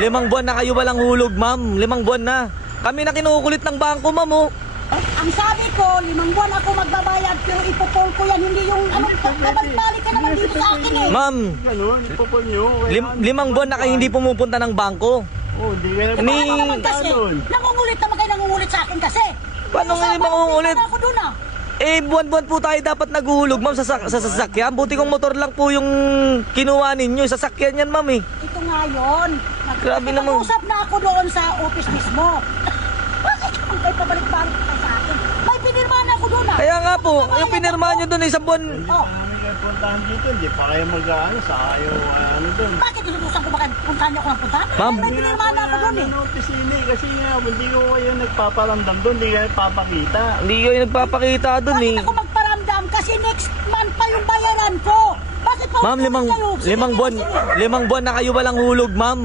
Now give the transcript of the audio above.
Limang buwan na kayo walang hulog, ma'am. 5 buwan na. Kami na kinukulit ng bangko, ma'am, oh. Ang sabi ko, 5 buwan ako magbabayad, pero ipupol ko yan, hindi yung kabalik ka naman dito sa akin eh. Ma'am, Ganun, ipupol nyo. 5 buwan na kayo hindi pumupunta ng bangko. Oh, di ka na Paano naman kasi? ganun. Nangungulit naman kayo, nangungulit sa akin kasi. Paano nga yung mangungulit? Ako dun ah. Eh, buwan-buwan po tayo dapat naguhulog, ma'am, sa sasakyan. Buti kong motor lang po yung kinuha ninyo. Sasakyan yan, ma'am, eh. Ito nga yun. Grabe naman. Mag-usap na ako doon sa office mismo. Bakit kung kayo pabalik-balik ka sa akin? May pinirmahan ako doon ah. Kaya nga po, yung pinirmahan nyo doon, 1 buwan. Oh. Kami kayo puntahan dito, hindi pa kayo mag-ano sa kayo, doon. Bakit inutusan ko ba puntahan niyo ako ng puntahan? Ma'am. May pinirmahan ako doon eh. Kasi nga, hindi ko kayo nagpaparamdam doon, hindi kayo nagpapakita. Hindi kayo nagpapakita doon, eh. Bakit ako magparamdam? Kasi next month pa yung bayaran ko. Bakit pa Ma'am, 5 buwan na kayo walang hulog, ma'am.